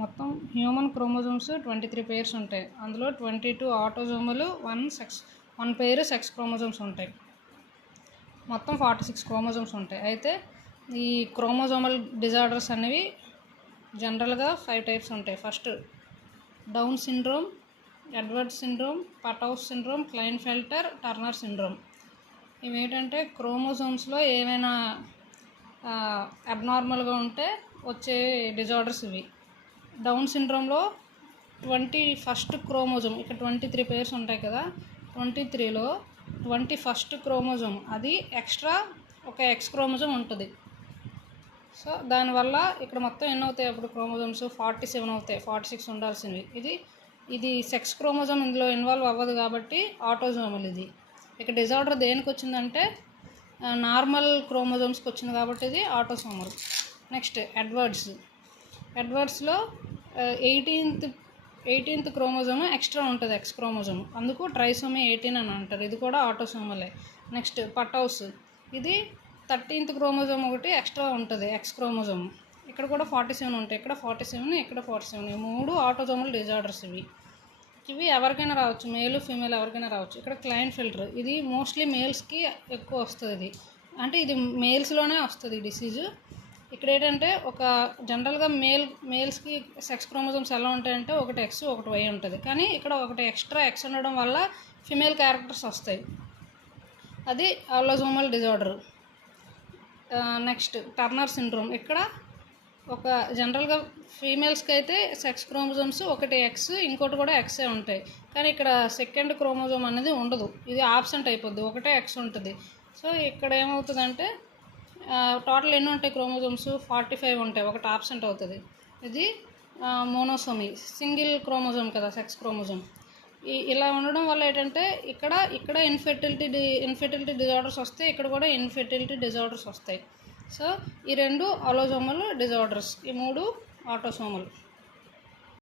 మొత్తం human chromosomes 23 pairs ఉంటాయి. అందులో 22 ఆటోజోములు, 1 పేరు సెక్స్ క్రోమోజోమ్స్ ఉంటాయి. మొత్తం 46 క్రోమోజోమ్స్ ఉంటాయి. అయితే ఈ క్రోమోజోమల్ డిజార్డర్స్ అనేవి జనరల్గా 5 టైప్స్ ఉంటాయి. First Down syndrome, Edward syndrome, Patau's syndrome, Klinefelter, Turner syndrome. ఇవి ఏంటంటే క్రోమోజోమ్స్లో ఏమైనా అబ్నార్మల్గా ఉంటే వచ్చే డిజార్డర్స్ ఇవి. డౌన్ సిండ్రోమ్లో 21st క్రోమోజోమ్, ఇక్కడ 23 పేర్స్ ఉంటాయి కదా, 23లో 21st క్రోమోజోమ్ అది ఎక్స్ట్రా ఒక ఎక్స్ క్రోమోజోమ్ ఉంటుంది. సో దానివల్ల ఇక్కడ మొత్తం ఎన్ని అవుతాయి అప్పుడు క్రోమోజోమ్స్ 47 అవుతాయి, 46 ఉండాల్సినవి. ఇది సెక్స్ క్రోమోజోమ్ ఇందులో ఇన్వాల్వ్ అవ్వదు కాబట్టి ఆటోజోమల్. ఇది ఇక డిజార్డర్ దేనికి వచ్చిందంటే నార్మల్ క్రోమోజోమ్స్కి వచ్చింది కాబట్టి ఇది ఆటోసోమల్. నెక్స్ట్ ఎడ్వర్డ్స్లో 18th క్రోమోజోమ్ ఎక్స్ట్రా ఉంటుంది, ఎక్స్ క్రోమోజోమ్, అందుకు ట్రైసోమీ 18 అని అంటారు. ఇది కూడా ఆటోసోమలే. నెక్స్ట్ పటౌస్, ఇది 13th క్రోమోజోమ్ ఒకటి ఎక్స్ట్రా ఉంటుంది, ఎక్స్ క్రోమోజోమ్. ఇక్కడ కూడా 47 ఉంటాయి, ఇక్కడ 47, ఇక్కడ 47. ఈ 3 ఆటోజోమల్ డిజార్డర్స్. ఇవి ఎవరికైనా రావచ్చు, మేలు ఫీమేల్ ఎవరికైనా రావచ్చు. ఇక్కడ క్లైన్ఫెల్టర్, ఇది మోస్ట్లీ మేల్స్కి ఎక్కువ వస్తుంది. అంటే ఇది మేల్స్లోనే వస్తుంది ఈ డిసీజు. ఇక్కడ ఏంటంటే ఒక జనరల్గా మేల్స్కి సెక్స్ క్రోమోజోమ్స్ ఎలా ఉంటాయంటే ఒకటి ఎక్స్ ఒకటి వై ఉంటుంది, కానీ ఇక్కడ ఒకటి ఎక్స్ట్రా ఎక్స్ ఉండడం వల్ల ఫిమేల్ క్యారెక్టర్స్ వస్తాయి. అది ఆలోజోమల్ డిజార్డర్. Next Turner syndrome. ఇక్కడ ఒక జనరల్గా ఫీమేల్స్కి అయితే సెక్స్ క్రోమోజోమ్స్ ఒకటి ఎక్స్ ఇంకోటి కూడా ఎక్సే ఉంటాయి, కానీ ఇక్కడ సెకండ్ క్రోమోజోమ్ అనేది ఉండదు, ఇది ఆబ్సెంట్ అయిపోద్ది, ఒకటే ఎక్స్ ఉంటుంది. సో ఇక్కడ ఏమవుతుందంటే టోటల్ ఎన్ని ఉంటాయి క్రోమోజోమ్స్ 45 ఉంటాయి, ఒకటి ఆబ్సెంట్ అవుతుంది. ఇది మోనోసోమీ, సింగిల్ క్రోమోజోమ్ కదా సెక్స్ క్రోమోజోమ్. ఇలా ఉండడం వల్ల ఏంటంటే ఇక్కడ ఇన్ఫెర్టిలిటీ డిజార్డర్స్ వస్తాయి, ఇక్కడ కూడా ఇన్ఫెర్టిలిటీ డిజార్డర్స్ వస్తాయి. సో ఈ 2 ఆలోజోమల్ డిజార్డర్స్, ఈ 3 ఆటోసోమల్.